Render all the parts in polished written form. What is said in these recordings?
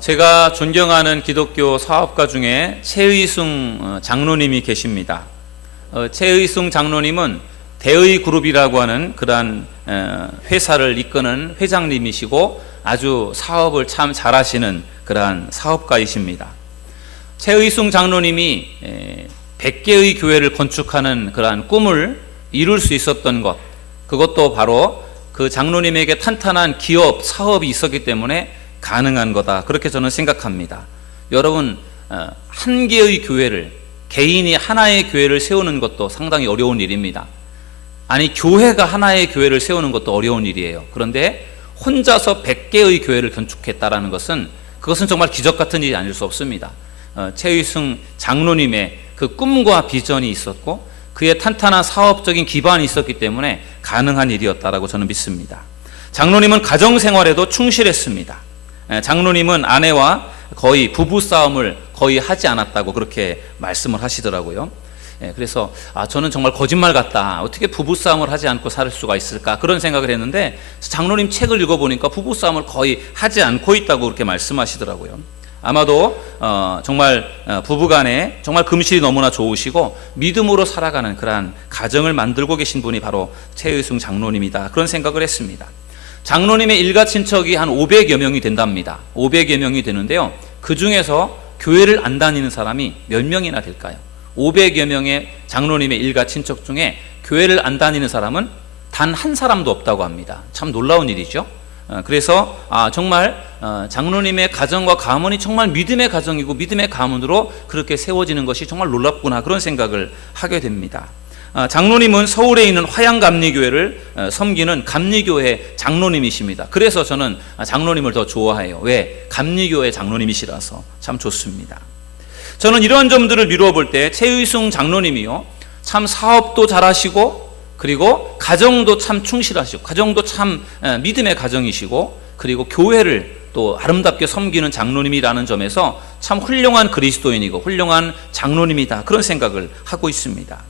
제가 존경하는 기독교 사업가 중에 최의숭 장로님이 계십니다. 최의숭 장로님은 대의그룹이라고 하는 그러한 회사를 이끄는 회장님이시고 아주 사업을 참 잘하시는 그러한 사업가이십니다. 최의숭 장로님이 100개의 교회를 건축하는 그러한 꿈을 이룰 수 있었던 것, 그것도 바로 그 장로님에게 탄탄한 기업, 사업이 있었기 때문에 가능한 거다, 그렇게 저는 생각합니다. 여러분, 한 개의 교회를, 개인이 하나의 교회를 세우는 것도 상당히 어려운 일입니다. 아니, 교회가 하나의 교회를 세우는 것도 어려운 일이에요. 그런데 혼자서 100개의 교회를 건축했다라는 것은, 그것은 정말 기적 같은 일이 아닐 수 없습니다. 최의숭 장로님의 그 꿈과 비전이 있었고 그의 탄탄한 사업적인 기반이 있었기 때문에 가능한 일이었다라고 저는 믿습니다. 장로님은 가정생활에도 충실했습니다. 장로님은 아내와 거의 부부싸움을 거의 하지 않았다고 그렇게 말씀을 하시더라고요. 그래서 저는 정말 거짓말 같다, 어떻게 부부싸움을 하지 않고 살 수가 있을까, 그런 생각을 했는데 장로님 책을 읽어보니까 부부싸움을 거의 하지 않고 있다고 그렇게 말씀하시더라고요. 아마도 정말 부부간에 정말 금실이 너무나 좋으시고 믿음으로 살아가는 그러한 가정을 만들고 계신 분이 바로 최의숭 장로님이다, 그런 생각을 했습니다. 장로님의 일가 친척이 한 500여 명이 된답니다. 500여 명이 되는데요, 그 중에서 교회를 안 다니는 사람이 몇 명이나 될까요? 500여 명의 장로님의 일가 친척 중에 교회를 안 다니는 사람은 단 한 사람도 없다고 합니다. 참 놀라운 일이죠. 그래서 정말 장로님의 가정과 가문이 정말 믿음의 가정이고 믿음의 가문으로 그렇게 세워지는 것이 정말 놀랍구나, 그런 생각을 하게 됩니다. 장로님은 서울에 있는 화양감리교회를 섬기는 감리교회 장로님이십니다. 그래서 저는 장로님을 더 좋아해요. 왜? 감리교회 장로님이시라서 참 좋습니다. 저는 이러한 점들을 미루어 볼 때 최의숭 장로님이요, 참 사업도 잘하시고 그리고 가정도 참 충실하시고 가정도 참 믿음의 가정이시고 그리고 교회를 또 아름답게 섬기는 장로님이라는 점에서 참 훌륭한 그리스도인이고 훌륭한 장로님이다, 그런 생각을 하고 있습니다.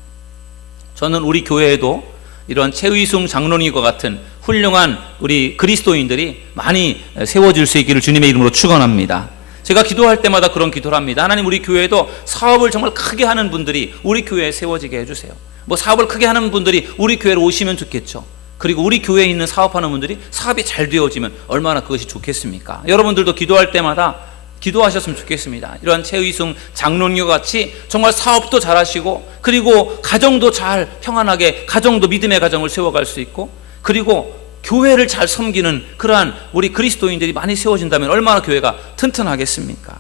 저는 우리 교회에도 이런 최의숭 장로님과 같은 훌륭한 우리 그리스도인들이 많이 세워질 수 있기를 주님의 이름으로 축원합니다. 제가 기도할 때마다 그런 기도를 합니다. 하나님, 우리 교회에도 사업을 정말 크게 하는 분들이 우리 교회에 세워지게 해주세요. 사업을 크게 하는 분들이 우리 교회로 오시면 좋겠죠. 그리고 우리 교회에 있는 사업하는 분들이 사업이 잘 되어지면 얼마나 그것이 좋겠습니까? 여러분들도 기도할 때마다 기도하셨으면 좋겠습니다. 이러한 최의숭 장로님과 같이 정말 사업도 잘하시고 그리고 가정도 잘 평안하게, 가정도 믿음의 가정을 세워갈 수 있고 그리고 교회를 잘 섬기는 그러한 우리 그리스도인들이 많이 세워진다면 얼마나 교회가 튼튼하겠습니까?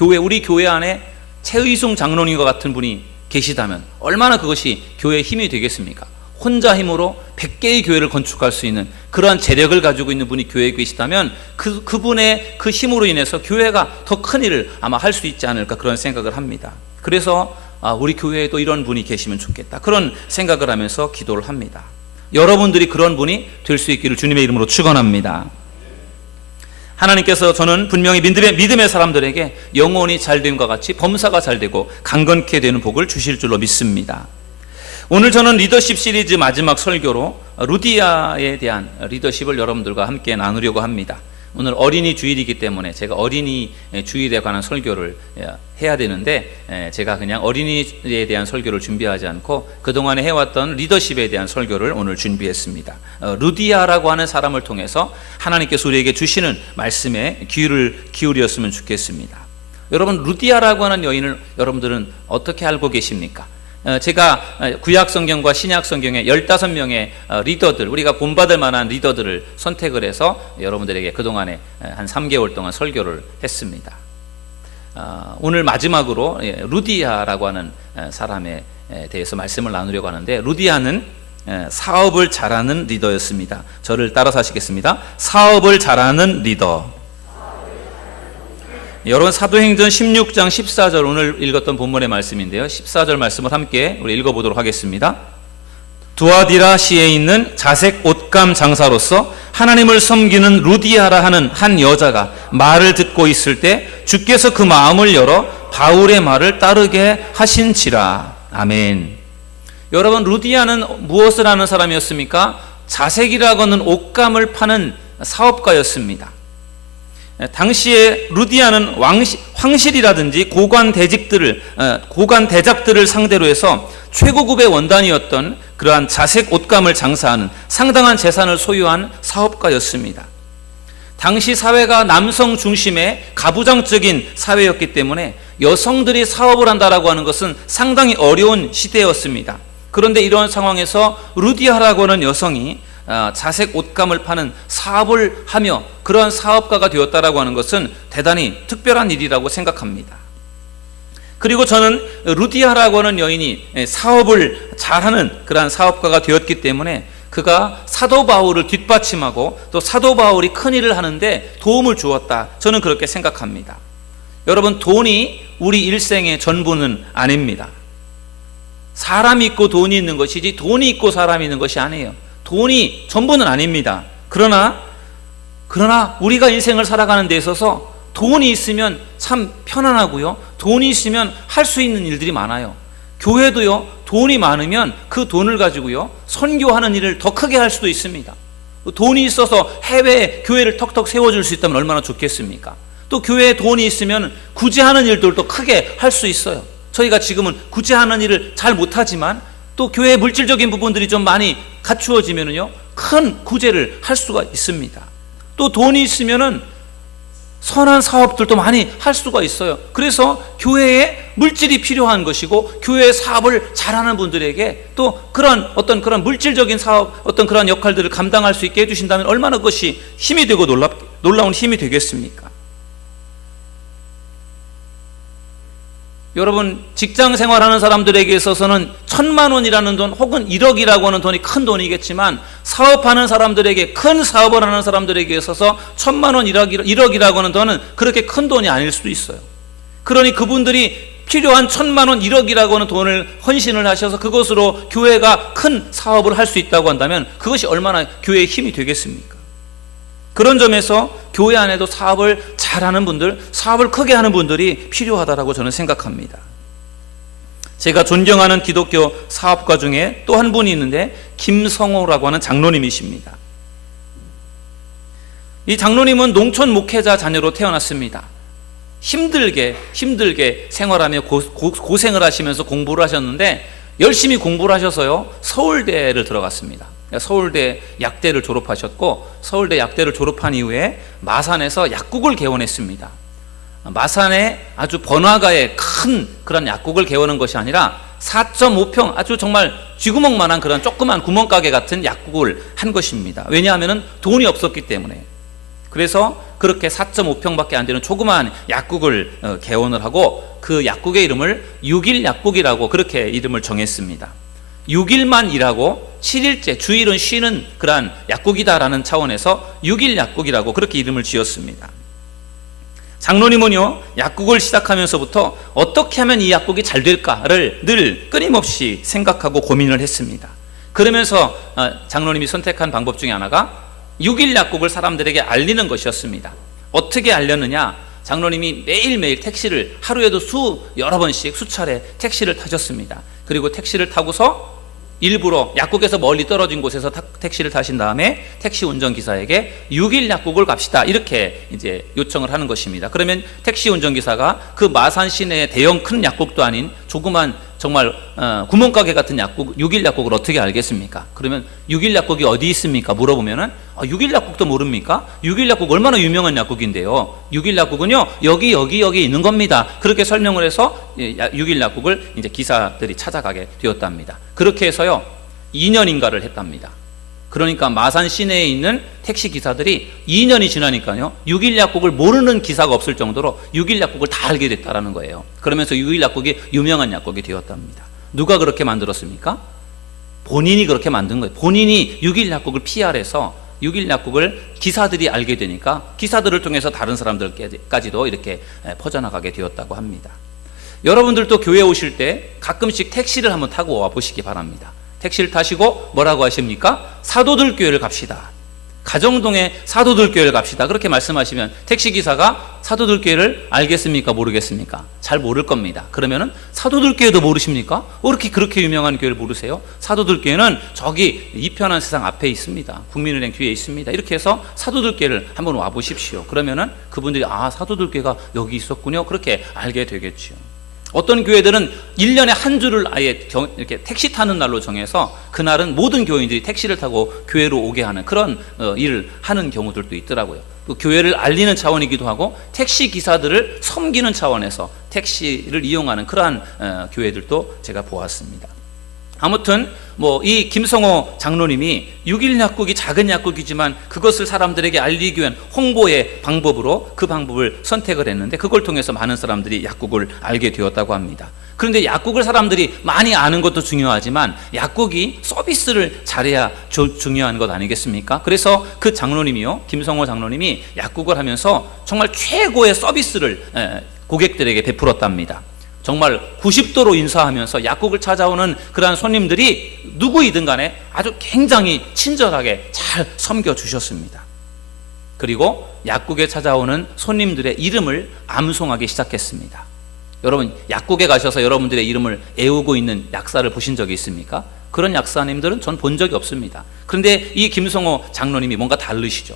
우리 교회 안에 최의숭 장로님과 같은 분이 계시다면 얼마나 그것이 교회의 힘이 되겠습니까? 혼자 힘으로 100개의 교회를 건축할 수 있는 그러한 재력을 가지고 있는 분이 교회에 계시다면 그분의 그 힘으로 인해서 교회가 더 큰 일을 아마 할 수 있지 않을까, 그런 생각을 합니다. 그래서 우리 교회에도 이런 분이 계시면 좋겠다, 그런 생각을 하면서 기도를 합니다. 여러분들이 그런 분이 될 수 있기를 주님의 이름으로 축원합니다. 하나님께서 저는 분명히 믿음의 사람들에게 영혼이 잘됨과 같이 범사가 잘되고 강건케 되는 복을 주실 줄로 믿습니다. 오늘 저는 리더십 시리즈 마지막 설교로 루디아에 대한 리더십을 여러분들과 함께 나누려고 합니다. 오늘 어린이 주일이기 때문에 제가 어린이 주일에 관한 설교를 해야 되는데 제가 그냥 어린이에 대한 설교를 준비하지 않고 그동안에 해왔던 리더십에 대한 설교를 오늘 준비했습니다. 루디아라고 하는 사람을 통해서 하나님께서 우리에게 주시는 말씀에 귀를 기울였으면 좋겠습니다. 여러분, 루디아라고 하는 여인을 여러분들은 어떻게 알고 계십니까? 제가 구약 성경과 신약 성경의 15명의 리더들, 우리가 본받을 만한 리더들을 선택을 해서 여러분들에게 그동안에 한 3개월 동안 설교를 했습니다. 오늘 마지막으로 루디아라고 하는 사람에 대해서 말씀을 나누려고 하는데, 루디아는 사업을 잘하는 리더였습니다. 저를 따라서 하시겠습니다. 사업을 잘하는 리더. 여러분, 사도행전 16장 14절, 오늘 읽었던 본문의 말씀인데요, 14절 말씀을 함께 우리 읽어보도록 하겠습니다. 두아디라시에 있는 자색 옷감 장사로서 하나님을 섬기는 루디아라 하는 한 여자가 말을 듣고 있을 때 주께서 그 마음을 열어 바울의 말을 따르게 하신지라. 아멘. 여러분, 루디아는 무엇을 하는 사람이었습니까? 자색이라고 하는 옷감을 파는 사업가였습니다. 당시에 루디아는 황실이라든지 고관 대작들을 상대로 해서 최고급의 원단이었던 그러한 자색 옷감을 장사하는 상당한 재산을 소유한 사업가였습니다. 당시 사회가 남성 중심의 가부장적인 사회였기 때문에 여성들이 사업을 한다라고 하는 것은 상당히 어려운 시대였습니다. 그런데 이런 상황에서 루디아라고 하는 여성이 자색 옷감을 파는 사업을 하며 그러한 사업가가 되었다라고 하는 것은 대단히 특별한 일이라고 생각합니다. 그리고 저는 루디아라고 하는 여인이 사업을 잘하는 그러한 사업가가 되었기 때문에 그가 사도 바울을 뒷받침하고 또 사도 바울이 큰 일을 하는데 도움을 주었다, 저는 그렇게 생각합니다. 여러분, 돈이 우리 일생의 전부는 아닙니다. 사람이 있고 돈이 있는 것이지 돈이 있고 사람이 있는 것이 아니에요. 돈이 전부는 아닙니다. 그러나 우리가 인생을 살아가는 데 있어서 돈이 있으면 참 편안하고요, 돈이 있으면 할 수 있는 일들이 많아요. 교회도요, 돈이 많으면 그 돈을 가지고요 선교하는 일을 더 크게 할 수도 있습니다. 돈이 있어서 해외에 교회를 턱턱 세워줄 수 있다면 얼마나 좋겠습니까? 또 교회에 돈이 있으면 구제하는 일들도 크게 할 수 있어요. 저희가 지금은 구제하는 일을 잘 못하지만 또 교회의 물질적인 부분들이 좀 많이 갖추어지면요 큰 구제를 할 수가 있습니다. 또 돈이 있으면은 선한 사업들도 많이 할 수가 있어요. 그래서 교회에 물질이 필요한 것이고 교회의 사업을 잘하는 분들에게 또 그런 물질적인 사업, 그런 역할들을 감당할 수 있게 해주신다면 얼마나 그것이 힘이 되고 놀라운 힘이 되겠습니까? 여러분, 직장 생활하는 사람들에게 있어서는 1,000만 원이라는 돈 혹은 1억이라고 하는 돈이 큰 돈이겠지만 사업하는 사람들에게, 큰 사업을 하는 사람들에게 있어서 1,000만 원, 1억이라고 하는 돈은 그렇게 큰 돈이 아닐 수도 있어요. 그러니 그분들이 필요한 1,000만 원, 1억이라고 하는 돈을 헌신을 하셔서 그것으로 교회가 큰 사업을 할 수 있다고 한다면 그것이 얼마나 교회의 힘이 되겠습니까? 그런 점에서 교회 안에도 사업을 잘하는 분들, 사업을 크게 하는 분들이 필요하다라고 저는 생각합니다. 제가 존경하는 기독교 사업가 중에 또 한 분이 있는데 김성호라고 하는 장로님이십니다. 이 장로님은 농촌 목회자 자녀로 태어났습니다. 힘들게 생활하며 고생을 하시면서 공부를 하셨는데 열심히 공부를 하셔서요 서울대를 들어갔습니다. 서울대 약대를 졸업하셨고 서울대 약대를 졸업한 이후에 마산에서 약국을 개원했습니다. 마산에 아주 번화가에 큰 그런 약국을 개원한 것이 아니라 4.5평 아주 정말 쥐구멍만한 그런 조그만 구멍가게 같은 약국을 한 것입니다. 왜냐하면 돈이 없었기 때문에. 그래서 그렇게 4.5평밖에 안 되는 조그만 약국을 개원을 하고 그 약국의 이름을 6일 약국이라고 그렇게 이름을 정했습니다. 6일만 일하고 7일째 주일은 쉬는 그러한 약국이다라는 차원에서 6일 약국이라고 그렇게 이름을 지었습니다. 장로님은요 약국을 시작하면서부터 어떻게 하면 이 약국이 잘 될까를 늘 끊임없이 생각하고 고민을 했습니다. 그러면서 장로님이 선택한 방법 중에 하나가 6일 약국을 사람들에게 알리는 것이었습니다. 어떻게 알렸느냐? 장로님이 매일매일 택시를 하루에도 여러 번씩 수차례 택시를 타셨습니다. 그리고 택시를 타고서 일부러 약국에서 멀리 떨어진 곳에서 택시를 타신 다음에 택시 운전기사에게 6일 약국을 갑시다 이렇게 이제 요청을 하는 것입니다. 그러면 택시 운전기사가 그 마산 시내의 대형 큰 약국도 아닌 조그만 정말 구멍가게 같은 약국 6일 약국을 어떻게 알겠습니까? 그러면 6일 약국이 어디 있습니까? 물어보면은 6일 약국도 모릅니까? 6일 약국 얼마나 유명한 약국인데요. 6일 약국은요 여기 있는 겁니다. 그렇게 설명을 해서 6일 약국을 이제 기사들이 찾아가게 되었답니다. 그렇게 해서요 2년인가를 했답니다. 그러니까 마산 시내에 있는 택시 기사들이 2년이 지나니까요 6일 약국을 모르는 기사가 없을 정도로 6일 약국을 다 알게 됐다는 거예요. 그러면서 6일 약국이 유명한 약국이 되었답니다. 누가 그렇게 만들었습니까? 본인이 그렇게 만든 거예요. 본인이 6일 약국을 PR해서 6일 약국을 기사들이 알게 되니까 기사들을 통해서 다른 사람들까지도 이렇게 퍼져나가게 되었다고 합니다. 여러분들도 교회 오실 때 가끔씩 택시를 한번 타고 와 보시기 바랍니다. 택시를 타시고 뭐라고 하십니까? 사도들 교회를 갑시다. 가정동에 사도들교회를 갑시다. 그렇게 말씀하시면 택시기사가 사도들교회를 알겠습니까? 모르겠습니까? 잘 모를 겁니다. 그러면은 사도들교회도 모르십니까? 그렇게 유명한 교회를 모르세요? 사도들교회는 저기 이편한 세상 앞에 있습니다. 국민은행 뒤에 있습니다. 이렇게 해서 사도들교회를 한번 와보십시오. 그러면은 그분들이 사도들교회가 여기 있었군요. 그렇게 알게 되겠죠. 어떤 교회들은 1년에 한 주를 아예 이렇게 택시 타는 날로 정해서 그날은 모든 교인들이 택시를 타고 교회로 오게 하는 그런 일을 하는 경우들도 있더라고요. 또 교회를 알리는 차원이기도 하고 택시 기사들을 섬기는 차원에서 택시를 이용하는 그러한 교회들도 제가 보았습니다. 아무튼 이 김성호 장로님이 6일 약국이 작은 약국이지만 그것을 사람들에게 알리기 위한 홍보의 방법으로 그 방법을 선택을 했는데 그걸 통해서 많은 사람들이 약국을 알게 되었다고 합니다. 그런데 약국을 사람들이 많이 아는 것도 중요하지만 약국이 서비스를 잘해야 중요한 것 아니겠습니까? 그래서 그 장로님이요, 김성호 장로님이 약국을 하면서 정말 최고의 서비스를 고객들에게 베풀었답니다. 정말 90도로 인사하면서 약국을 찾아오는 그러한 손님들이 누구이든 간에 아주 굉장히 친절하게 잘 섬겨주셨습니다. 그리고 약국에 찾아오는 손님들의 이름을 암송하기 시작했습니다. 여러분, 약국에 가셔서 여러분들의 이름을 애우고 있는 약사를 보신 적이 있습니까? 그런 약사님들은 전 본 적이 없습니다. 그런데 이 김성호 장로님이 뭔가 다르시죠.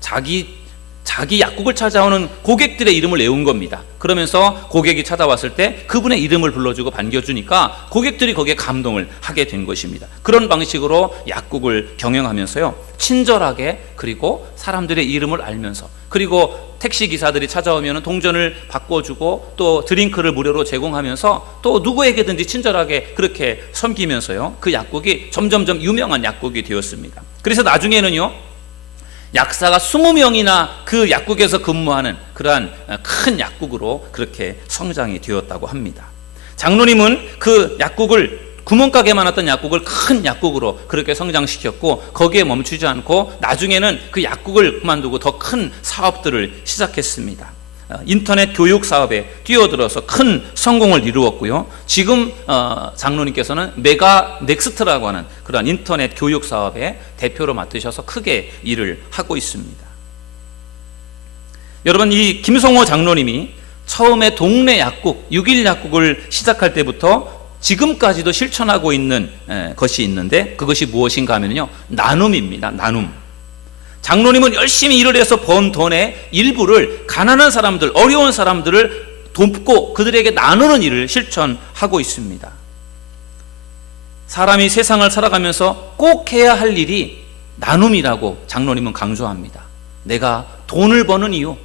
자기 약국을 찾아오는 고객들의 이름을 외운 겁니다. 그러면서 고객이 찾아왔을 때 그분의 이름을 불러주고 반겨주니까 고객들이 거기에 감동을 하게 된 것입니다. 그런 방식으로 약국을 경영하면서요, 친절하게, 그리고 사람들의 이름을 알면서, 그리고 택시 기사들이 찾아오면 동전을 바꿔주고 또 드링크를 무료로 제공하면서 또 누구에게든지 친절하게 그렇게 섬기면서요, 그 약국이 점점점 유명한 약국이 되었습니다. 그래서 나중에는요, 약사가 20명이나 그 약국에서 근무하는 그러한 큰 약국으로 그렇게 성장이 되었다고 합니다. 장로님은 그 약국을, 구멍가게 많았던 약국을 큰 약국으로 그렇게 성장시켰고 거기에 멈추지 않고 나중에는 그 약국을 그만두고 더 큰 사업들을 시작했습니다. 인터넷 교육 사업에 뛰어들어서 큰 성공을 이루었고요. 지금 장로님께서는 메가 넥스트라고 하는 그런 인터넷 교육 사업의 대표로 맡으셔서 크게 일을 하고 있습니다. 여러분, 이 김성호 장로님이 처음에 동네 약국, 6일 약국을 시작할 때부터 지금까지도 실천하고 있는 것이 있는데 그것이 무엇인가 하면요, 나눔입니다. 나눔. 장로님은 열심히 일을 해서 번 돈의 일부를 가난한 사람들, 어려운 사람들을 돕고 그들에게 나누는 일을 실천하고 있습니다. 사람이 세상을 살아가면서 꼭 해야 할 일이 나눔이라고 장로님은 강조합니다. 내가 돈을 버는 이유,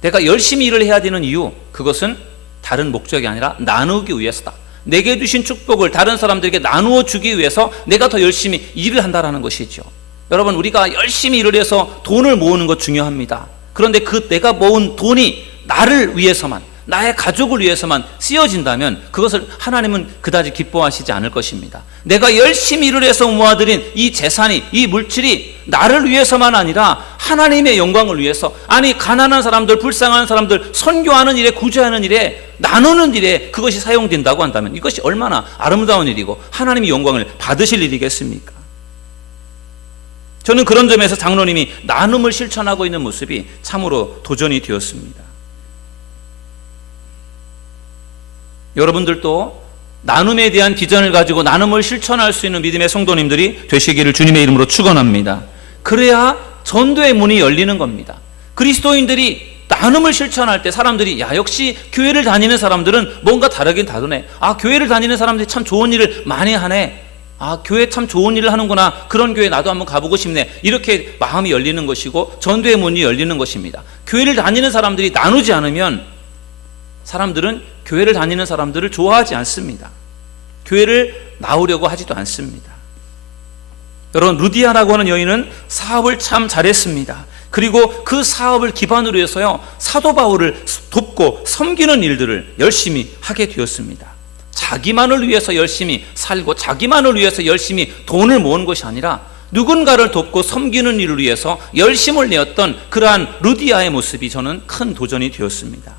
내가 열심히 일을 해야 되는 이유, 그것은 다른 목적이 아니라 나누기 위해서다. 내게 주신 축복을 다른 사람들에게 나누어 주기 위해서 내가 더 열심히 일을 한다는 것이죠. 여러분, 우리가 열심히 일을 해서 돈을 모으는 것 중요합니다. 그런데 그 내가 모은 돈이 나를 위해서만, 나의 가족을 위해서만 쓰여진다면 그것을 하나님은 그다지 기뻐하시지 않을 것입니다. 내가 열심히 일을 해서 모아들인 이 재산이, 이 물질이 나를 위해서만 아니라 하나님의 영광을 위해서, 아니 가난한 사람들, 불쌍한 사람들 선교하는 일에, 구제하는 일에, 나누는 일에 그것이 사용된다고 한다면 이것이 얼마나 아름다운 일이고 하나님의 영광을 받으실 일이겠습니까? 저는 그런 점에서 장로님이 나눔을 실천하고 있는 모습이 참으로 도전이 되었습니다. 여러분들도 나눔에 대한 비전을 가지고 나눔을 실천할 수 있는 믿음의 성도님들이 되시기를 주님의 이름으로 축원합니다. 그래야 전도의 문이 열리는 겁니다. 그리스도인들이 나눔을 실천할 때 사람들이, 야, 역시 교회를 다니는 사람들은 뭔가 다르긴 다르네. 교회를 다니는 사람들이 참 좋은 일을 많이 하네. 교회 참 좋은 일을 하는구나. 그런 교회 나도 한번 가보고 싶네. 이렇게 마음이 열리는 것이고 전도의 문이 열리는 것입니다. 교회를 다니는 사람들이 나누지 않으면 사람들은 교회를 다니는 사람들을 좋아하지 않습니다. 교회를 나오려고 하지도 않습니다. 여러분, 루디아라고 하는 여인은 사업을 참 잘했습니다. 그리고 그 사업을 기반으로 해서요, 사도 바울을 돕고 섬기는 일들을 열심히 하게 되었습니다. 자기만을 위해서 열심히 살고 자기만을 위해서 열심히 돈을 모은 것이 아니라 누군가를 돕고 섬기는 일을 위해서 열심을 내었던 그러한 루디아의 모습이 저는 큰 도전이 되었습니다.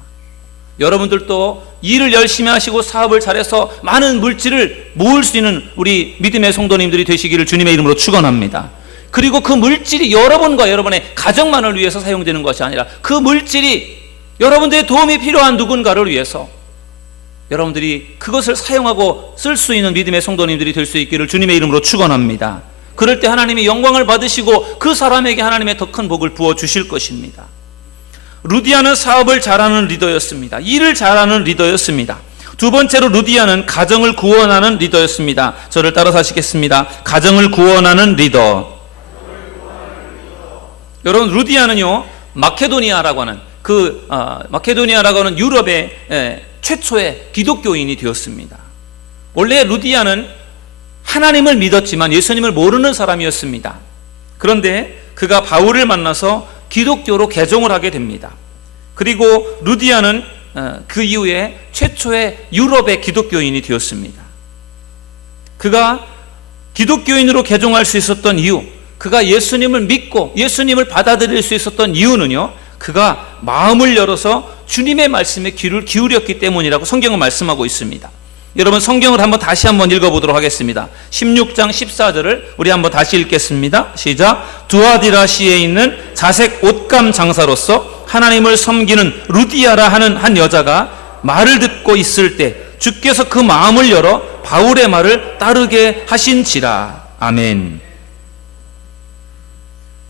여러분들도 일을 열심히 하시고 사업을 잘해서 많은 물질을 모을 수 있는 우리 믿음의 성도님들이 되시기를 주님의 이름으로 축원합니다. 그리고 그 물질이 여러분과 여러분의 가정만을 위해서 사용되는 것이 아니라 그 물질이 여러분들의 도움이 필요한 누군가를 위해서 여러분들이 그것을 사용하고 쓸 수 있는 믿음의 성도님들이 될 수 있기를 주님의 이름으로 축원합니다. 그럴 때 하나님이 영광을 받으시고 그 사람에게 하나님의 더 큰 복을 부어주실 것입니다. 루디아는 사업을 잘하는 리더였습니다. 일을 잘하는 리더였습니다. 두 번째로 루디아는 가정을 구원하는 리더였습니다. 저를 따라서 하시겠습니다. 가정을 구원하는 리더. 여러분, 루디아는요, 마케도니아라고 하는 마케도니아라고 하는 유럽의 최초의 기독교인이 되었습니다. 원래 루디아는 하나님을 믿었지만 예수님을 모르는 사람이었습니다. 그런데 그가 바울을 만나서 기독교로 개종을 하게 됩니다. 그리고 루디아는 그 이후에 최초의 유럽의 기독교인이 되었습니다. 그가 기독교인으로 개종할 수 있었던 이유, 그가 예수님을 믿고 예수님을 받아들일 수 있었던 이유는요, 그가 마음을 열어서 주님의 말씀에 귀를 기울였기 때문이라고 성경은 말씀하고 있습니다. 여러분, 성경을 다시 한번 읽어보도록 하겠습니다. 16장 14절을 우리 한번 다시 읽겠습니다. 시작. 두아디라시에 있는 자색 옷감 장사로서 하나님을 섬기는 루디아라 하는 한 여자가 말을 듣고 있을 때 주께서 그 마음을 열어 바울의 말을 따르게 하신지라. 아멘.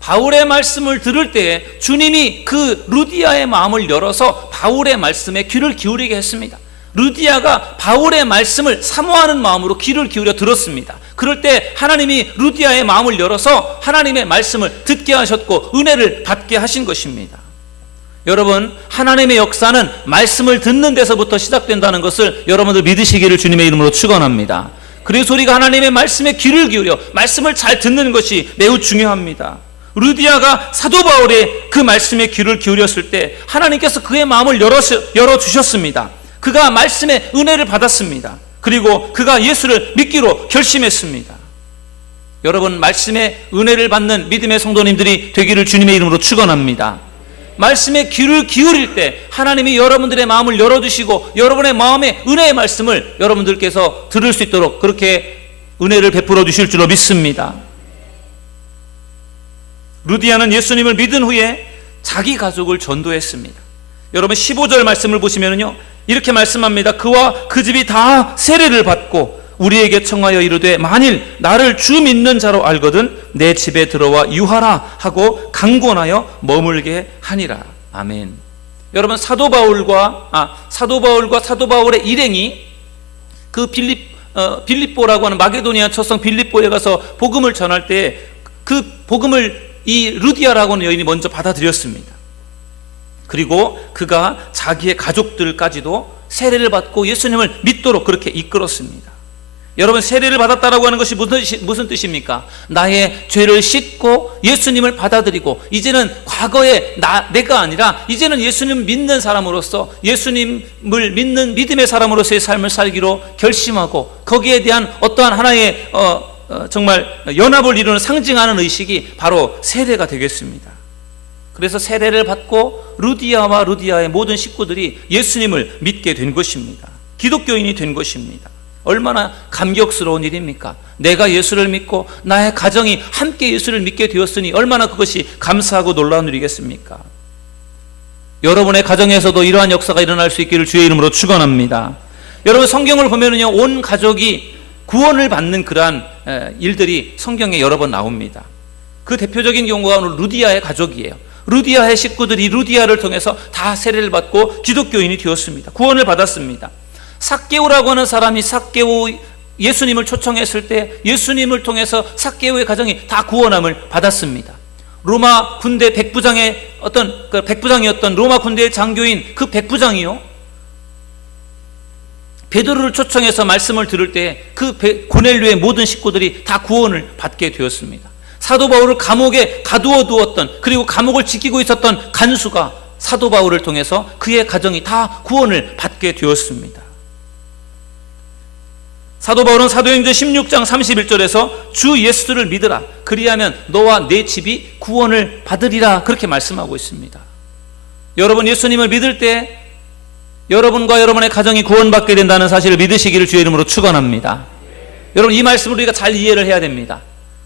바울의 말씀을 들을 때에 주님이 그 루디아의 마음을 열어서 바울의 말씀에 귀를 기울이게 했습니다. 루디아가 바울의 말씀을 사모하는 마음으로 귀를 기울여 들었습니다. 그럴 때 하나님이 루디아의 마음을 열어서 하나님의 말씀을 듣게 하셨고 은혜를 받게 하신 것입니다. 여러분, 하나님의 역사는 말씀을 듣는 데서부터 시작된다는 것을 여러분들 믿으시기를 주님의 이름으로 축원합니다. 그래서 우리가 하나님의 말씀에 귀를 기울여 말씀을 잘 듣는 것이 매우 중요합니다. 루디아가 사도 바울의 그 말씀에 귀를 기울였을 때 하나님께서 그의 마음을 열어주셨습니다. 그가 말씀의 은혜를 받았습니다. 그리고 그가 예수를 믿기로 결심했습니다. 여러분, 말씀의 은혜를 받는 믿음의 성도님들이 되기를 주님의 이름으로 축원합니다. 말씀에 귀를 기울일 때 하나님이 여러분들의 마음을 열어주시고 여러분의 마음에 은혜의 말씀을 여러분들께서 들을 수 있도록 그렇게 은혜를 베풀어 주실 줄로 믿습니다. 루디아는 예수님을 믿은 후에 자기 가족을 전도했습니다. 여러분, 15절 말씀을 보시면요, 이렇게 말씀합니다. 그와 그 집이 다 세례를 받고 우리에게 청하여 이르되 만일 나를 주 믿는 자로 알거든 내 집에 들어와 유하라 하고 강권하여 머물게 하니라. 아멘. 여러분, 사도 바울과 사도 바울의 일행이 그 빌립보라고 하는 마게도니아 초성 빌립보에 가서 복음을 전할 때 그 복음을 이 루디아라고 하는 여인이 먼저 받아들였습니다. 그리고 그가 자기의 가족들까지도 세례를 받고 예수님을 믿도록 그렇게 이끌었습니다. 여러분, 세례를 받았다라고 하는 것이 무슨 뜻입니까? 나의 죄를 씻고 예수님을 받아들이고 이제는 과거의 내가 아니라 이제는 예수님을 믿는 사람으로서 예수님을 믿는 믿음의 사람으로서의 삶을 살기로 결심하고 거기에 대한 어떠한 하나의 정말 연합을 이루는 상징하는 의식이 바로 세례가 되겠습니다. 그래서 세례를 받고 루디아와 루디아의 모든 식구들이 예수님을 믿게 된 것입니다. 기독교인이 된 것입니다. 얼마나 감격스러운 일입니까? 내가 예수를 믿고 나의 가정이 함께 예수를 믿게 되었으니 얼마나 그것이 감사하고 놀라운 일이겠습니까? 여러분의 가정에서도 이러한 역사가 일어날 수 있기를 주의 이름으로 축원합니다. 여러분, 성경을 보면은요, 온 가족이 구원을 받는 그러한 일들이 성경에 여러 번 나옵니다. 그 대표적인 경우가 오늘 루디아의 가족이에요. 루디아의 식구들이 루디아를 통해서 다 세례를 받고 기독교인이 되었습니다. 구원을 받았습니다. 삭개오라고 하는 사람이 예수님을 초청했을 때 예수님을 통해서 삭개오의 가정이 다 구원함을 받았습니다. 로마 군대 백부장이었던 로마 군대의 장교인 그 백부장이요, 베드로를 초청해서 말씀을 들을 때 그 고넬료의 모든 식구들이 다 구원을 받게 되었습니다. 사도 바울을 감옥에 가두어 두었던, 그리고 감옥을 지키고 있었던 간수가 사도 바울을 통해서 그의 가정이 다 구원을 받게 되었습니다. 사도 바울은 사도행전 16장 31절에서 주 예수를 믿으라, 그리하면 너와 내 집이 구원을 받으리라, 그렇게 말씀하고 있습니다. 여러분, 예수님을 믿을 때 여러분과 여러분의 가정이 구원받게 된다는 사실을 믿으시기를 주의 이름으로 축원합니다. 여러분, 이 말씀을 우리가 잘 이해를 해야 됩니다.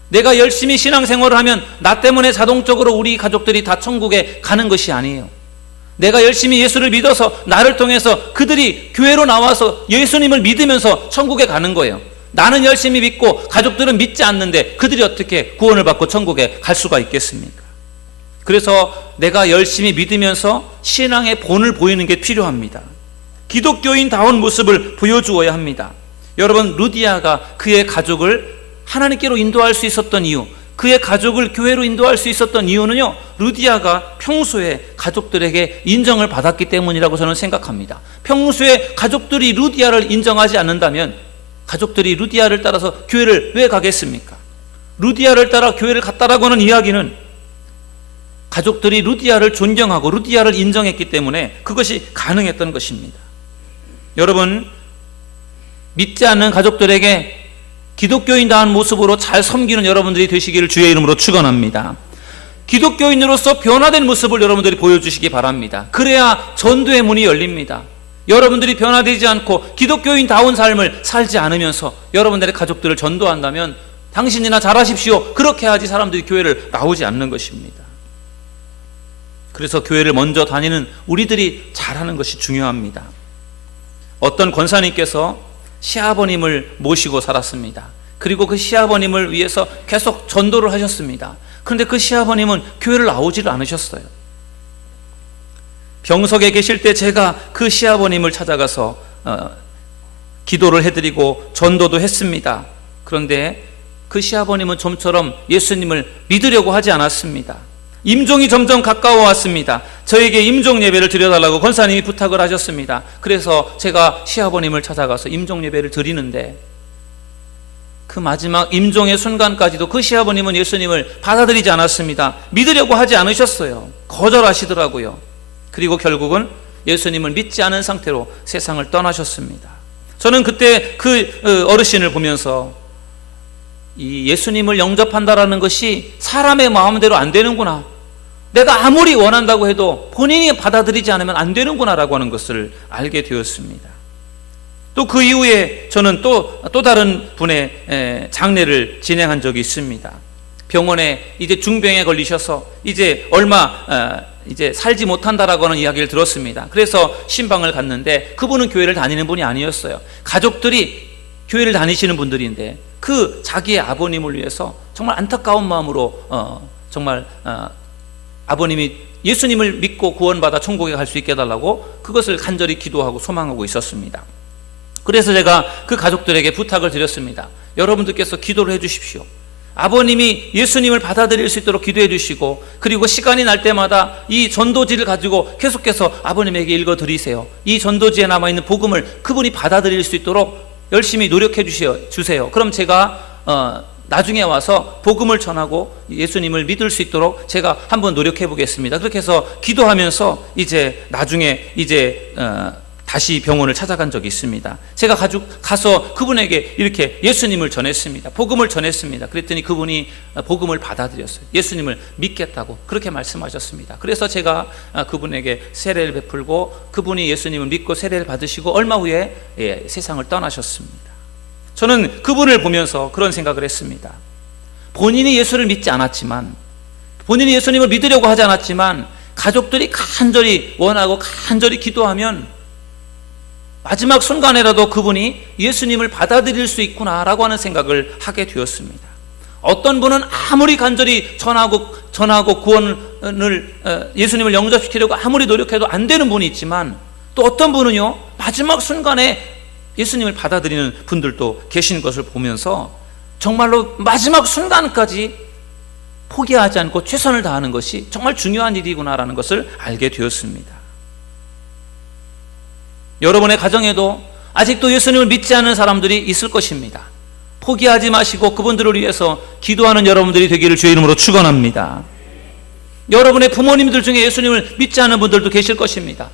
내가 열심히 신앙생활을 하면 나 때문에 자동적으로 우리 가족들이 다 천국에 가는 것이 아니에요. 내가 열심히 예수를 믿어서 나를 통해서 그들이 교회로 나와서 예수님을 믿으면서 천국에 가는 거예요. 나는 열심히 믿고 가족들은 믿지 않는데 그들이 어떻게 구원을 받고 천국에 갈 수가 있겠습니까? 그래서 내가 열심히 믿으면서 신앙의 본을 보이는 게 필요합니다. 기독교인다운 모습을 보여주어야 합니다. 여러분, 루디아가 그의 가족을 하나님께로 인도할 수 있었던 이유, 그의 가족을 교회로 인도할 수 있었던 이유는요, 루디아가 평소에 가족들에게 인정을 받았기 때문이라고 저는 생각합니다. 평소에 가족들이 루디아를 인정하지 않는다면 가족들이 루디아를 따라서 교회를 왜 가겠습니까? 루디아를 따라 교회를 갔다라고 하는 이야기는 가족들이 루디아를 존경하고 루디아를 인정했기 때문에 그것이 가능했던 것입니다. 여러분, 믿지 않는 가족들에게 기독교인다운 모습으로 잘 섬기는 여러분들이 되시기를 주의 이름으로 축원합니다. 기독교인으로서 변화된 모습을 여러분들이 보여주시기 바랍니다. 그래야 전도의 문이 열립니다. 여러분들이 변화되지 않고 기독교인다운 삶을 살지 않으면서 여러분들의 가족들을 전도한다면 당신이나 잘하십시오, 그렇게 하지 사람들이 교회를 나오지 않는 것입니다. 그래서 교회를 먼저 다니는 우리들이 잘하는 것이 중요합니다. 어떤 권사님께서 시아버님을 모시고 살았습니다. 그리고 그 시아버님을 위해서 계속 전도를 하셨습니다. 그런데 그 시아버님은 교회를 나오지를 않으셨어요. 병석에 계실 때 제가 그 시아버님을 찾아가서 기도를 해드리고 전도도 했습니다. 그런데 그 시아버님은 좀처럼 예수님을 믿으려고 하지 않았습니다. 임종이 점점 가까워 왔습니다. 저에게 임종 예배를 드려달라고 권사님이 부탁을 하셨습니다. 그래서 제가 시아버님을 찾아가서 임종 예배를 드리는데 그 마지막 임종의 순간까지도 그 시아버님은 예수님을 받아들이지 않았습니다. 믿으려고 하지 않으셨어요. 거절하시더라고요. 그리고 결국은 예수님을 믿지 않은 상태로 세상을 떠나셨습니다. 저는 그때 그 어르신을 보면서 이 예수님을 영접한다라는 것이 사람의 마음대로 안 되는구나, 내가 아무리 원한다고 해도 본인이 받아들이지 않으면 안 되는구나라고 하는 것을 알게 되었습니다. 또 그 이후에 저는 또 다른 분의 장례를 진행한 적이 있습니다. 병원에 이제 중병에 걸리셔서 이제 얼마 이제 살지 못한다라고 하는 이야기를 들었습니다. 그래서 신방을 갔는데 그분은 교회를 다니는 분이 아니었어요. 가족들이 교회를 다니시는 분들인데 그 자기의 아버님을 위해서 정말 안타까운 마음으로 정말 아버님이 예수님을 믿고 구원받아 천국에 갈 수 있게 해달라고 그것을 간절히 기도하고 소망하고 있었습니다. 그래서 제가 그 가족들에게 부탁을 드렸습니다. 여러분들께서 기도를 해주십시오. 아버님이 예수님을 받아들일 수 있도록 기도해 주시고, 그리고 시간이 날 때마다 이 전도지를 가지고 계속해서 아버님에게 읽어드리세요. 이 전도지에 남아있는 복음을 그분이 받아들일 수 있도록 열심히 노력해 주세요. 그럼 제가 나중에 와서 복음을 전하고 예수님을 믿을 수 있도록 제가 한번 노력해 보겠습니다. 그렇게 해서 기도하면서 이제 나중에 이제 다시 병원을 찾아간 적이 있습니다. 제가 가서 그분에게 이렇게 예수님을 전했습니다. 복음을 전했습니다. 그랬더니 그분이 복음을 받아들였어요. 예수님을 믿겠다고 그렇게 말씀하셨습니다. 그래서 제가 그분에게 세례를 베풀고 그분이 예수님을 믿고 세례를 받으시고 얼마 후에 세상을 떠나셨습니다. 저는 그분을 보면서 그런 생각을 했습니다. 본인이 예수를 믿지 않았지만, 본인이 예수님을 믿으려고 하지 않았지만 가족들이 간절히 원하고 간절히 기도하면 마지막 순간에라도 그분이 예수님을 받아들일 수 있구나라고 하는 생각을 하게 되었습니다. 어떤 분은 아무리 간절히 전하고 구원을 예수님을 영접시키려고 아무리 노력해도 안 되는 분이 있지만, 또 어떤 분은요 마지막 순간에 예수님을 받아들이는 분들도 계신 것을 보면서 정말로 마지막 순간까지 포기하지 않고 최선을 다하는 것이 정말 중요한 일이구나라는 것을 알게 되었습니다. 여러분의 가정에도 아직도 예수님을 믿지 않는 사람들이 있을 것입니다. 포기하지 마시고 그분들을 위해서 기도하는 여러분들이 되기를 주의 이름으로 축원합니다. 여러분의 부모님들 중에 예수님을 믿지 않는 분들도 계실 것입니다.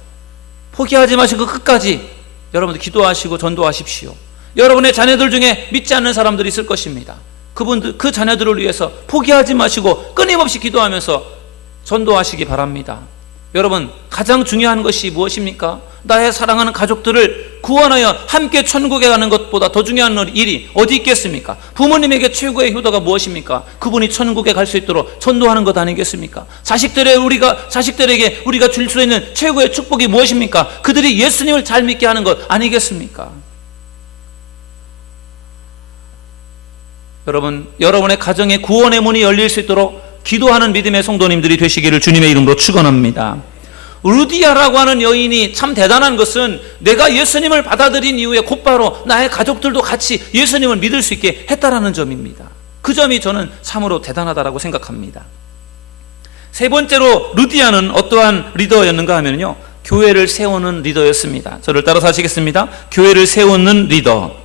포기하지 마시고 끝까지 여러분들 기도하시고 전도하십시오. 여러분의 자녀들 중에 믿지 않는 사람들이 있을 것입니다. 그 자녀들을 위해서 포기하지 마시고 끊임없이 기도하면서 전도하시기 바랍니다. 여러분, 가장 중요한 것이 무엇입니까? 나의 사랑하는 가족들을 구원하여 함께 천국에 가는 것보다 더 중요한 일이 어디 있겠습니까? 부모님에게 최고의 효도가 무엇입니까? 그분이 천국에 갈 수 있도록 전도하는 것 아니겠습니까? 자식들에게 우리가 줄 수 있는 최고의 축복이 무엇입니까? 그들이 예수님을 잘 믿게 하는 것 아니겠습니까? 여러분, 여러분의 가정에 구원의 문이 열릴 수 있도록 기도하는 믿음의 성도님들이 되시기를 주님의 이름으로 축원합니다. 루디아라고 하는 여인이 참 대단한 것은 내가 예수님을 받아들인 이후에 곧바로 나의 가족들도 같이 예수님을 믿을 수 있게 했다라는 점입니다. 그 점이 저는 참으로 대단하다라고 생각합니다. 세 번째로 루디아는 어떠한 리더였는가 하면요, 교회를 세우는 리더였습니다. 저를 따라서 하시겠습니다. 교회를 세우는 리더.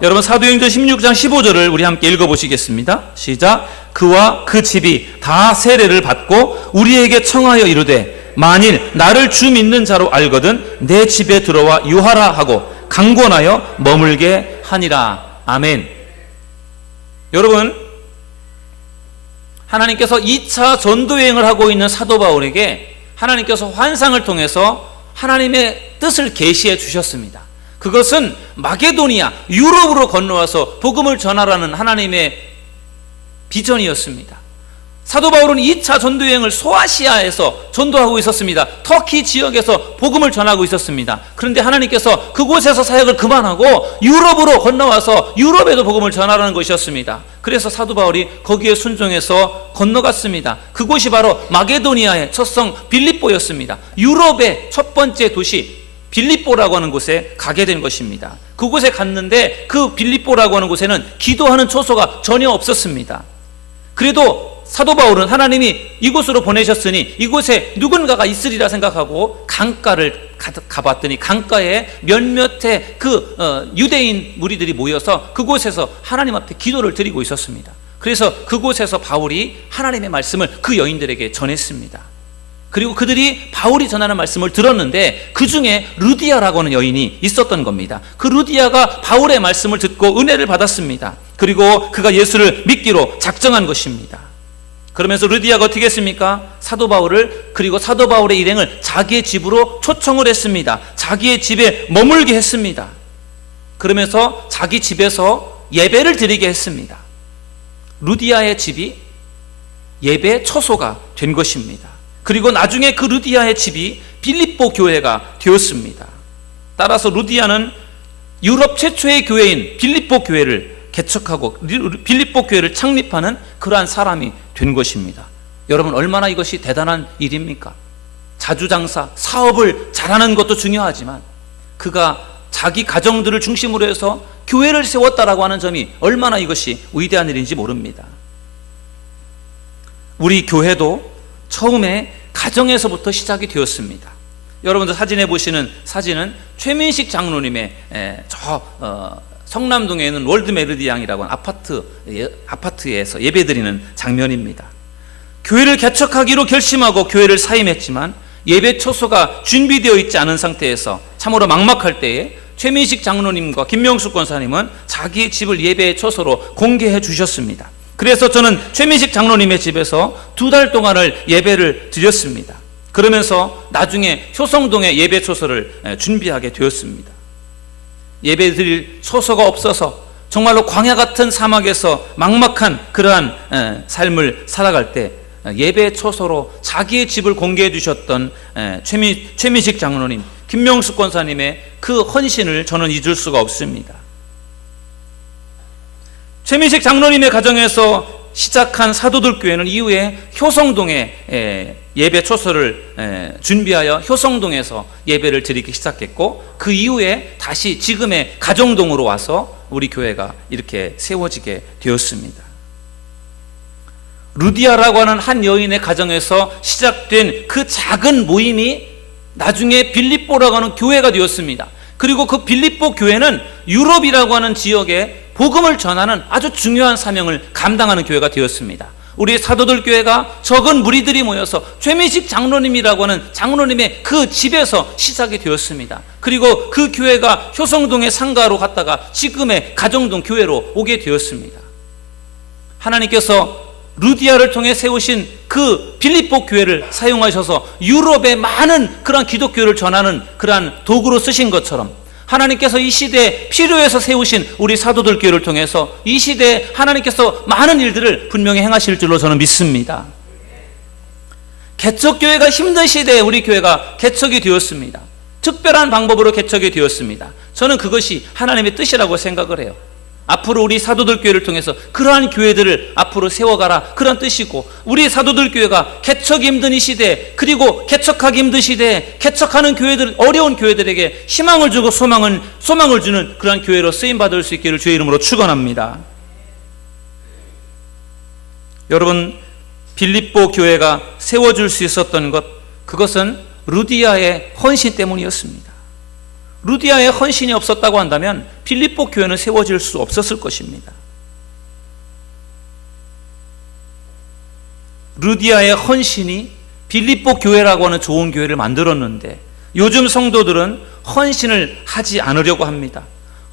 여러분, 사도행전 16장 15절을 우리 함께 읽어보시겠습니다. 시작. 그와 그 집이 다 세례를 받고 우리에게 청하여 이르되 만일 나를 주 믿는 자로 알거든 내 집에 들어와 유하라 하고 강권하여 머물게 하니라. 아멘. 여러분, 하나님께서 2차 전도여행을 하고 있는 사도 바울에게 하나님께서 환상을 통해서 하나님의 뜻을 계시해 주셨습니다. 그것은 마게도니아, 유럽으로 건너와서 복음을 전하라는 하나님의 비전이었습니다. 사도 바울은 2차 전도여행을 소아시아에서 전도하고 있었습니다. 터키 지역에서 복음을 전하고 있었습니다. 그런데 하나님께서 그곳에서 사역을 그만하고 유럽으로 건너와서 유럽에도 복음을 전하라는 것이었습니다. 그래서 사도 바울이 거기에 순종해서 건너갔습니다. 그곳이 바로 마게도니아의 첫성 빌립보였습니다. 유럽의 첫 번째 도시 빌립보라고 하는 곳에 가게 된 것입니다. 그곳에 갔는데 그 빌립보라고 하는 곳에는 기도하는 초소가 전혀 없었습니다. 그래도 사도 바울은 하나님이 이곳으로 보내셨으니 이곳에 누군가가 있으리라 생각하고 강가를 가봤더니 강가에 몇몇의 유대인 무리들이 모여서 그곳에서 하나님 앞에 기도를 드리고 있었습니다. 그래서 그곳에서 바울이 하나님의 말씀을 그 여인들에게 전했습니다. 그리고 그들이 바울이 전하는 말씀을 들었는데 그 중에 루디아라고 하는 여인이 있었던 겁니다. 그 루디아가 바울의 말씀을 듣고 은혜를 받았습니다. 그리고 그가 예수를 믿기로 작정한 것입니다. 그러면서 루디아가 어떻게 했습니까? 사도 바울을, 그리고 사도 바울의 일행을 자기의 집으로 초청을 했습니다. 자기의 집에 머물게 했습니다. 그러면서 자기 집에서 예배를 드리게 했습니다. 루디아의 집이 예배 처소가 된 것입니다. 그리고 나중에 그 루디아의 집이 빌립보 교회가 되었습니다. 따라서 루디아는 유럽 최초의 교회인 빌립보 교회를 개척하고 빌립보 교회를 창립하는 그러한 사람이 된 것입니다. 여러분, 얼마나 이것이 대단한 일입니까? 자주장사, 사업을 잘하는 것도 중요하지만 그가 자기 가정들을 중심으로 해서 교회를 세웠다라고 하는 점이 얼마나 이것이 위대한 일인지 모릅니다. 우리 교회도 처음에 가정에서부터 시작이 되었습니다. 여러분들 사진에 보시는 사진은 최민식 장로님의 성남동에 있는 월드 메르디앙이라고 하는 아파트에서 예배드리는 장면입니다. 교회를 개척하기로 결심하고 교회를 사임했지만 예배 처소가 준비되어 있지 않은 상태에서 참으로 막막할 때에 최민식 장로님과 김명숙 권사님은 자기의 집을 예배의 처소로 공개해 주셨습니다. 그래서 저는 최민식 장로님의 집에서 2달 동안을 예배를 드렸습니다. 그러면서 나중에 효성동에 예배 처소를 준비하게 되었습니다. 예배 드릴 처소가 없어서 정말로 광야 같은 사막에서 막막한 그러한 삶을 살아갈 때 예배 처소로 자기의 집을 공개해 주셨던 최민식 장로님, 김명숙 권사님의 그 헌신을 저는 잊을 수가 없습니다. 최민식 장로님의 가정에서 시작한 사도들 교회는 이후에 효성동에 예배 처소를 준비하여 효성동에서 예배를 드리기 시작했고, 그 이후에 다시 지금의 가정동으로 와서 우리 교회가 이렇게 세워지게 되었습니다. 루디아라고 하는 한 여인의 가정에서 시작된 그 작은 모임이 나중에 빌립보라고 하는 교회가 되었습니다. 그리고 그 빌립보 교회는 유럽이라고 하는 지역에 복음을 전하는 아주 중요한 사명을 감당하는 교회가 되었습니다. 우리 사도들 교회가 적은 무리들이 모여서 최민식 장로님이라고 하는 장로님의 그 집에서 시작이 되었습니다. 그리고 그 교회가 효성동의 상가로 갔다가 지금의 가정동 교회로 오게 되었습니다. 하나님께서 루디아를 통해 세우신 그 빌립보 교회를 사용하셔서 유럽의 많은 그러한 기독교를 전하는 그러한 도구로 쓰신 것처럼 하나님께서 이 시대에 필요해서 세우신 우리 사도들 교회를 통해서 이 시대에 하나님께서 많은 일들을 분명히 행하실 줄로 저는 믿습니다. 개척교회가 힘든 시대에 우리 교회가 개척이 되었습니다. 특별한 방법으로 개척이 되었습니다. 저는 그것이 하나님의 뜻이라고 생각을 해요. 앞으로 우리 사도들 교회를 통해서 그러한 교회들을 앞으로 세워가라, 그런 뜻이고, 우리 사도들 교회가 개척이 힘든 이 시대에, 그리고 개척하기 힘든 시대에 개척하는 교회들, 어려운 교회들에게 희망을 주고 소망을 주는 그러한 교회로 쓰임받을 수 있기를 주의 이름으로 축원합니다. 여러분, 빌립보 교회가 세워줄 수 있었던 것, 그것은 루디아의 헌신 때문이었습니다. 루디아의 헌신이 없었다고 한다면 빌립보 교회는 세워질 수 없었을 것입니다. 루디아의 헌신이 빌립보 교회라고 하는 좋은 교회를 만들었는데, 요즘 성도들은 헌신을 하지 않으려고 합니다.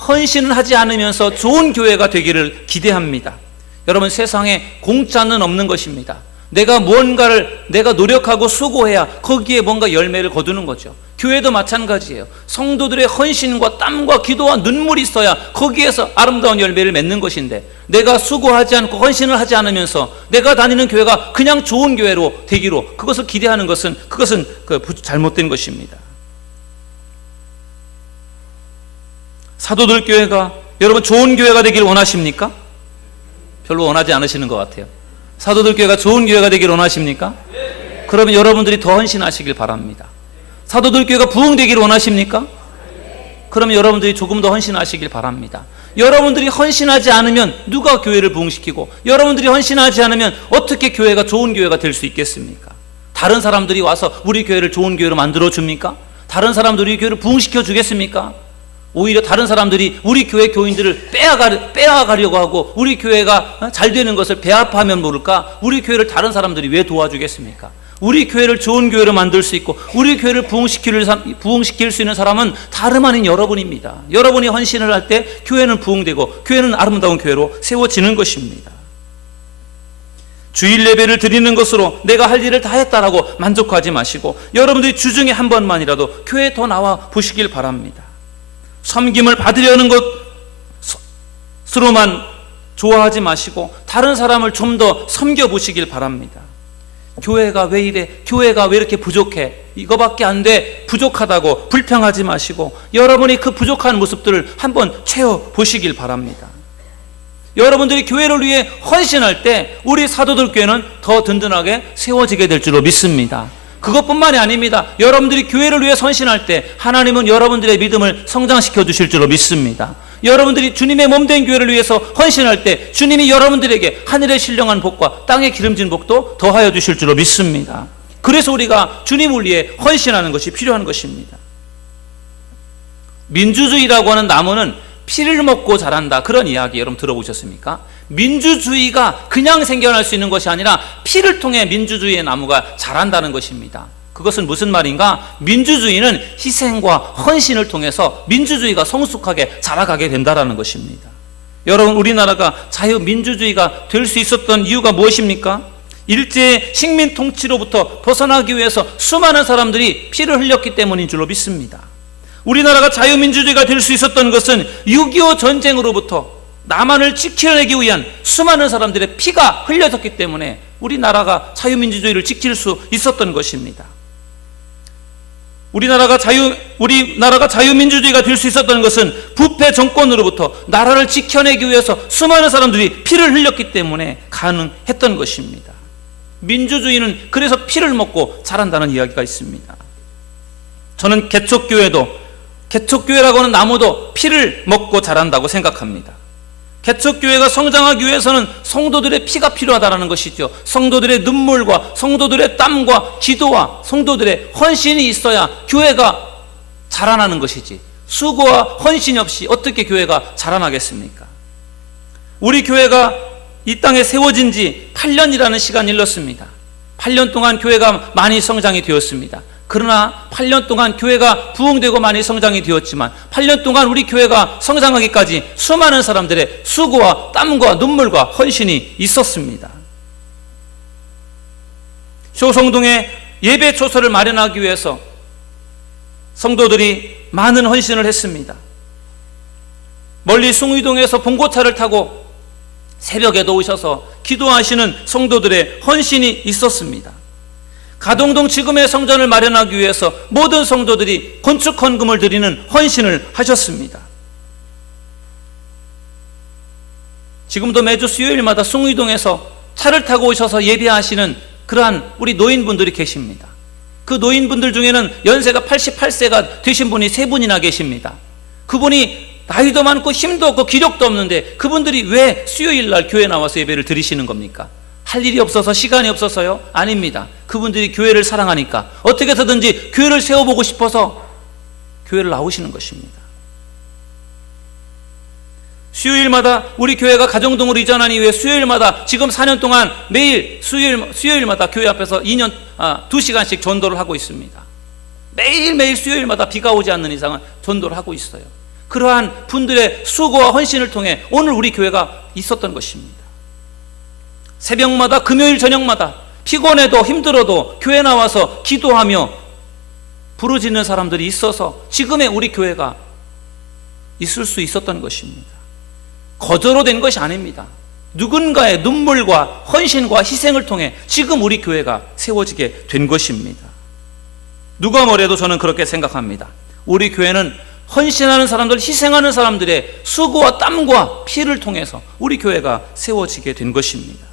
헌신을 하지 않으면서 좋은 교회가 되기를 기대합니다. 여러분, 세상에 공짜는 없는 것입니다. 내가 노력하고 수고해야 거기에 뭔가 열매를 거두는 거죠. 교회도 마찬가지예요. 성도들의 헌신과 땀과 기도와 눈물이 있어야 거기에서 아름다운 열매를 맺는 것인데, 내가 수고하지 않고 헌신을 하지 않으면서 내가 다니는 교회가 그냥 좋은 교회로 되기로 그것을 기대하는 것은 잘못된 것입니다. 사도들 교회가 여러분 좋은 교회가 되기를 원하십니까? 별로 원하지 않으시는 것 같아요. 사도들 교회가 좋은 교회가 되기를 원하십니까? 그러면 여러분들이 더 헌신하시길 바랍니다. 사도들 교회가 부흥되기를 원하십니까? 그러면 여러분들이 조금 더 헌신하시길 바랍니다. 여러분들이 헌신하지 않으면 누가 교회를 부흥시키고, 여러분들이 헌신하지 않으면 어떻게 교회가 좋은 교회가 될 수 있겠습니까? 다른 사람들이 와서 우리 교회를 좋은 교회로 만들어 줍니까? 다른 사람들이 우리 교회를 부흥시켜 주겠습니까? 오히려 다른 사람들이 우리 교회 교인들을 빼앗가려고 하고 우리 교회가 잘 되는 것을 배합하면 모를까? 우리 교회를 다른 사람들이 왜 도와주겠습니까? 우리 교회를 좋은 교회로 만들 수 있고 우리 교회를 부흥시킬 수 있는 사람은 다름 아닌 여러분입니다. 여러분이 헌신을 할 때 교회는 부흥되고 교회는 아름다운 교회로 세워지는 것입니다. 주일 예배를 드리는 것으로 내가 할 일을 다 했다라고 만족하지 마시고, 여러분들이 주중에 한 번만이라도 교회에 더 나와 보시길 바랍니다. 섬김을 받으려는 것으로만 좋아하지 마시고 다른 사람을 좀 더 섬겨보시길 바랍니다. 교회가 왜 이래? 교회가 왜 이렇게 부족해? 이거밖에 안 돼? 부족하다고 불평하지 마시고 여러분이 그 부족한 모습들을 한번 채워보시길 바랍니다. 여러분들이 교회를 위해 헌신할 때 우리 사도들 교회는 더 든든하게 세워지게 될 줄로 믿습니다. 그것뿐만이 아닙니다. 여러분들이 교회를 위해 헌신할 때 하나님은 여러분들의 믿음을 성장시켜 주실 줄로 믿습니다. 여러분들이 주님의 몸된 교회를 위해서 헌신할 때 주님이 여러분들에게 하늘의 신령한 복과 땅의 기름진 복도 더하여 주실 줄로 믿습니다. 그래서 우리가 주님을 위해 헌신하는 것이 필요한 것입니다. 민주주의라고 하는 나무는 피를 먹고 자란다, 그런 이야기 여러분 들어보셨습니까? 민주주의가 그냥 생겨날 수 있는 것이 아니라 피를 통해 민주주의의 나무가 자란다는 것입니다. 그것은 무슨 말인가? 민주주의는 희생과 헌신을 통해서 민주주의가 성숙하게 자라가게 된다는 것입니다. 여러분, 우리나라가 자유민주주의가 될 수 있었던 이유가 무엇입니까? 일제의 식민 통치로부터 벗어나기 위해서 수많은 사람들이 피를 흘렸기 때문인 줄로 믿습니다. 우리나라가 자유민주주의가 될 수 있었던 것은 6.25 전쟁으로부터 남한을 지켜내기 위한 수많은 사람들의 피가 흘려졌기 때문에 우리나라가 자유민주주의를 지킬 수 있었던 것입니다. 우리나라가 자유민주주의가 될 수 있었던 것은 부패 정권으로부터 나라를 지켜내기 위해서 수많은 사람들이 피를 흘렸기 때문에 가능했던 것입니다. 민주주의는 그래서 피를 먹고 자란다는 이야기가 있습니다. 저는 개척교회라고 하는 나무도 피를 먹고 자란다고 생각합니다. 개척교회가 성장하기 위해서는 성도들의 피가 필요하다는 것이죠. 성도들의 눈물과 성도들의 땀과 기도와 성도들의 헌신이 있어야 교회가 자라나는 것이지, 수고와 헌신이 없이 어떻게 교회가 자라나겠습니까? 우리 교회가 이 땅에 세워진 지 8년이라는 시간이 흘렀습니다. 8년 동안 교회가 많이 성장이 되었습니다. 그러나 8년 동안 교회가 부흥되고 많이 성장이 되었지만 8년 동안 우리 교회가 성장하기까지 수많은 사람들의 수고와 땀과 눈물과 헌신이 있었습니다. 효성동에 예배 초소를 마련하기 위해서 성도들이 많은 헌신을 했습니다. 멀리 숭의동에서 봉고차를 타고 새벽에도 오셔서 기도하시는 성도들의 헌신이 있었습니다. 가동동 지금의 성전을 마련하기 위해서 모든 성도들이 건축 헌금을 드리는 헌신을 하셨습니다. 지금도 매주 수요일마다 숭의동에서 차를 타고 오셔서 예배하시는 그러한 우리 노인분들이 계십니다. 그 노인분들 중에는 연세가 88세가 되신 분이 3분이나 계십니다. 그분이 나이도 많고 힘도 없고 기력도 없는데 그분들이 왜 수요일날 교회 나와서 예배를 드리시는 겁니까? 할 일이 없어서, 시간이 없어서요? 아닙니다. 그분들이 교회를 사랑하니까 어떻게 해서든지 교회를 세워보고 싶어서 교회를 나오시는 것입니다. 수요일마다 우리 교회가 가정동으로 이전한 이후에 수요일마다 지금 4년 동안 매일 수요일마다 교회 앞에서 2시간씩 전도를 하고 있습니다. 매일매일 수요일마다 비가 오지 않는 이상은 전도를 하고 있어요. 그러한 분들의 수고와 헌신을 통해 오늘 우리 교회가 있었던 것입니다. 새벽마다, 금요일 저녁마다 피곤해도 힘들어도 교회 나와서 기도하며 부르짖는 사람들이 있어서 지금의 우리 교회가 있을 수 있었던 것입니다. 거저로 된 것이 아닙니다. 누군가의 눈물과 헌신과 희생을 통해 지금 우리 교회가 세워지게 된 것입니다. 누가 뭐래도 저는 그렇게 생각합니다. 우리 교회는 헌신하는 사람들, 희생하는 사람들의 수고와 땀과 피를 통해서 우리 교회가 세워지게 된 것입니다.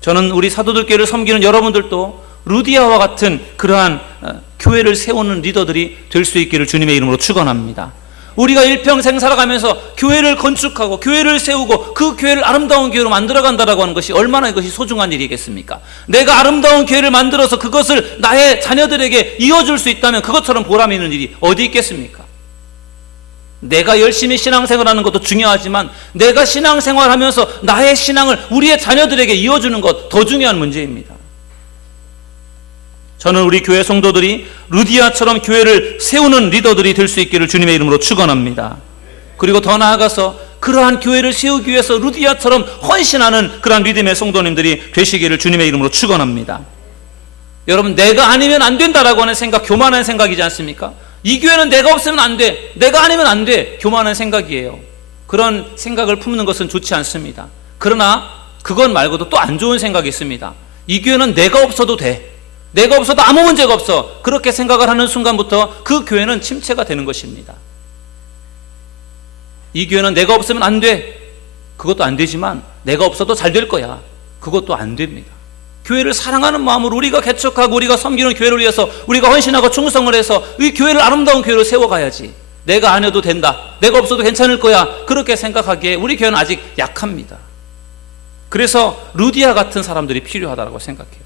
저는 우리 사도들교회를 섬기는 여러분들도 루디아와 같은 그러한 교회를 세우는 리더들이 될 수 있기를 주님의 이름으로 축원합니다. 우리가 일평생 살아가면서 교회를 건축하고 교회를 세우고 그 교회를 아름다운 교회로 만들어간다라고 하는 것이 얼마나 이것이 소중한 일이겠습니까? 내가 아름다운 교회를 만들어서 그것을 나의 자녀들에게 이어줄 수 있다면 그것처럼 보람 있는 일이 어디 있겠습니까? 내가 열심히 신앙생활하는 것도 중요하지만 내가 신앙생활하면서 나의 신앙을 우리의 자녀들에게 이어주는 것 더 중요한 문제입니다. 저는 우리 교회 성도들이 루디아처럼 교회를 세우는 리더들이 될 수 있기를 주님의 이름으로 축원합니다. 그리고 더 나아가서 그러한 교회를 세우기 위해서 루디아처럼 헌신하는 그러한 믿음의 성도님들이 되시기를 주님의 이름으로 축원합니다. 여러분, 내가 아니면 안 된다라고 하는 생각, 교만한 생각이지 않습니까? 이 교회는 내가 없으면 안 돼, 내가 아니면 안 돼, 교만한 생각이에요. 그런 생각을 품는 것은 좋지 않습니다. 그러나 그것 말고도 또 안 좋은 생각이 있습니다. 이 교회는 내가 없어도 돼, 내가 없어도 아무 문제가 없어, 그렇게 생각을 하는 순간부터 그 교회는 침체가 되는 것입니다. 이 교회는 내가 없으면 안 돼, 그것도 안 되지만 내가 없어도 잘 될 거야, 그것도 안 됩니다. 교회를 사랑하는 마음으로 우리가 개척하고 우리가 섬기는 교회를 위해서 우리가 헌신하고 충성을 해서 이 교회를 아름다운 교회로 세워가야지. 내가 안 해도 된다, 내가 없어도 괜찮을 거야, 그렇게 생각하기에 우리 교회는 아직 약합니다. 그래서 루디아 같은 사람들이 필요하다고 생각해요.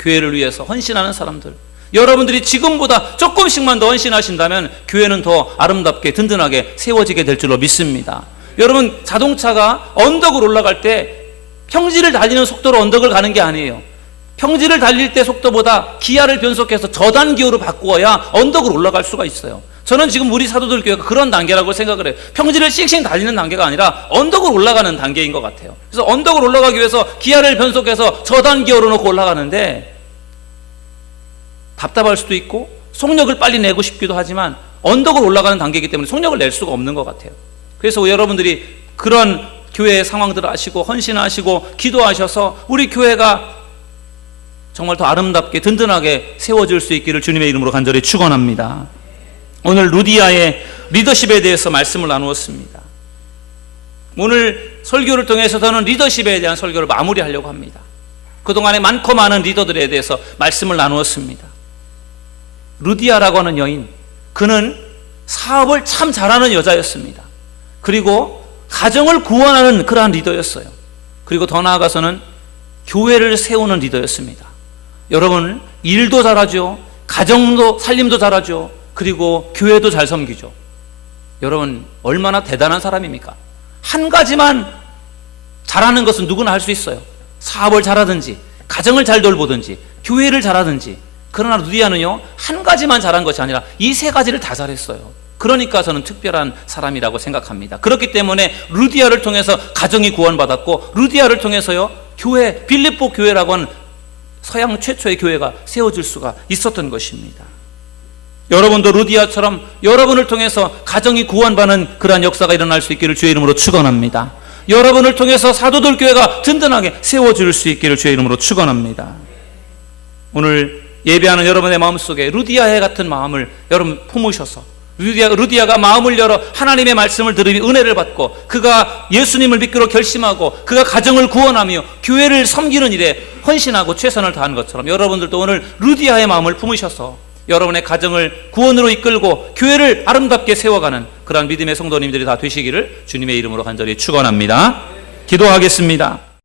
교회를 위해서 헌신하는 사람들, 여러분들이 지금보다 조금씩만 더 헌신하신다면 교회는 더 아름답게 든든하게 세워지게 될 줄로 믿습니다. 여러분, 자동차가 언덕을 올라갈 때 평지를 달리는 속도로 언덕을 가는 게 아니에요. 평지를 달릴 때 속도보다 기아를 변속해서 저단기어로 바꾸어야 언덕을 올라갈 수가 있어요. 저는 지금 우리 사도들 교회가 그런 단계라고 생각을 해요. 평지를 씩씩 달리는 단계가 아니라 언덕을 올라가는 단계인 것 같아요. 그래서 언덕을 올라가기 위해서 기아를 변속해서 저단기어로 놓고 올라가는데 답답할 수도 있고 속력을 빨리 내고 싶기도 하지만 언덕을 올라가는 단계이기 때문에 속력을 낼 수가 없는 것 같아요. 그래서 여러분들이 그런 교회의 상황들을 아시고 헌신하시고 기도하셔서 우리 교회가 정말 더 아름답게 든든하게 세워질 수 있기를 주님의 이름으로 간절히 축원합니다. 오늘 루디아의 리더십에 대해서 말씀을 나누었습니다. 오늘 설교를 통해서 저는 리더십에 대한 설교를 마무리하려고 합니다. 그동안에 많고 많은 리더들에 대해서 말씀을 나누었습니다. 루디아라고 하는 여인, 그는 사업을 참 잘하는 여자였습니다. 그리고 가정을 구원하는 그러한 리더였어요. 그리고 더 나아가서는 교회를 세우는 리더였습니다. 여러분, 일도 잘하죠, 가정도 살림도 잘하죠, 그리고 교회도 잘 섬기죠. 여러분, 얼마나 대단한 사람입니까? 한 가지만 잘하는 것은 누구나 할 수 있어요. 사업을 잘하든지 가정을 잘 돌보든지 교회를 잘하든지. 그러나 루디아는요, 한 가지만 잘한 것이 아니라 이 세 가지를 다 잘했어요. 그러니까 저는 특별한 사람이라고 생각합니다. 그렇기 때문에 루디아를 통해서 가정이 구원받았고 루디아를 통해서요 교회, 빌립보 교회라고 하는 서양 최초의 교회가 세워질 수가 있었던 것입니다. 여러분도 루디아처럼 여러분을 통해서 가정이 구원받는 그러한 역사가 일어날 수 있기를 주의 이름으로 축원합니다. 여러분을 통해서 사도들 교회가 든든하게 세워질 수 있기를 주의 이름으로 축원합니다. 오늘 예배하는 여러분의 마음속에 루디아의 같은 마음을 여러분 품으셔서 루디아가 마음을 열어 하나님의 말씀을 들으며 은혜를 받고 그가 예수님을 믿기로 결심하고 그가 가정을 구원하며 교회를 섬기는 일에 헌신하고 최선을 다한 것처럼 여러분들도 오늘 루디아의 마음을 품으셔서 여러분의 가정을 구원으로 이끌고 교회를 아름답게 세워가는 그러한 믿음의 성도님들이 다 되시기를 주님의 이름으로 간절히 축원합니다. 기도하겠습니다.